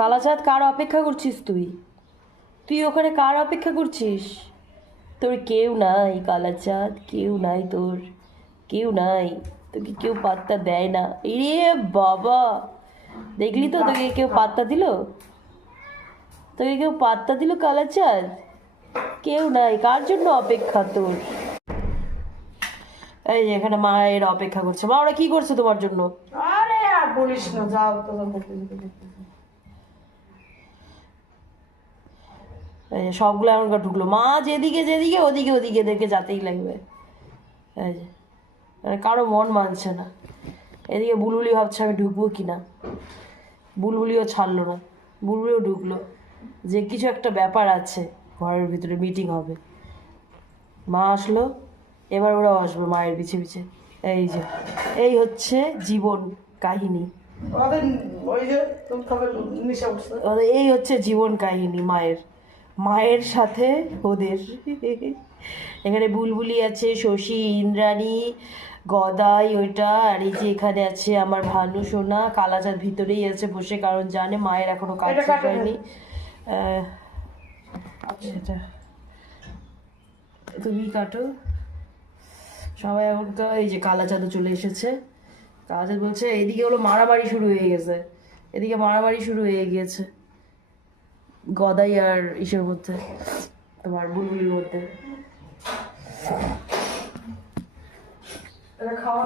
কালাচাঁদ কার অপেক্ষা করছিস তুই? তুই ওখানে কার অপেক্ষা করছিস? তোর কেউ নাই কালাচাঁদ কেউ নাই তোর। কেউ নাই, তোকে কেউ পাত্তা দেয় না। এরে বাবা! দেখলি তো তোকে কেউ পাত্তা দিল? তোকে কেউ পাত্তা দিল কালাচাঁদ কেউ নাই, কার জন্য অপেক্ষা তোর? এই যে এখানে মায়ের অপেক্ষা করছে। মা, ওরা কি করছে তোমার জন্য? আরে আর বলিস না, যাও তো এই যে সবগুলো এখনকার ঢুকলো। মা যেদিকে যেদিকে ওদিকে ওদিকে দেখে যাতেই লাগবে। এই যে মানে কারও মন মানছে না। এদিকে বুলবুলি ভাবছে আমি ঢুকবো কি না বুলবুলিও ছাড়লো না। বুলবুলিও ঢুকলো যে কিছু একটা ব্যাপার আছে ঘরের ভিতরে মিটিং হবে। মা আসলো এবার ওরাও আসবে মায়ের পিছে পিছে। এই যে এই হচ্ছে জীবন কাহিনী। এই হচ্ছে জীবন কাহিনী মায়ের। মায়ের সাথে ওদের। এখানে বুলবুলি আছে শশী ইন্দ্রাণী গদাই ওইটা আর এই যে এখানে আছে আমার ভানু সোনা কালাচাঁদ ভিতরেই আছে বসে কারণ জানে মায়ের এখনও কাজ শেষ হয়নি। সেটা তুমি কাটো। সবাই এখন তো এই যে কালাচাঁদও চলে এসেছে। কালাচাঁদ বলছে এদিকে হলো মারামারি শুরু হয়ে গেছে। এদিকে মারামারি শুরু হয়ে গিয়েছে। গদাই আর ইসের মধ্যে তোমার বুলবুলির মধ্যে। খাওয়া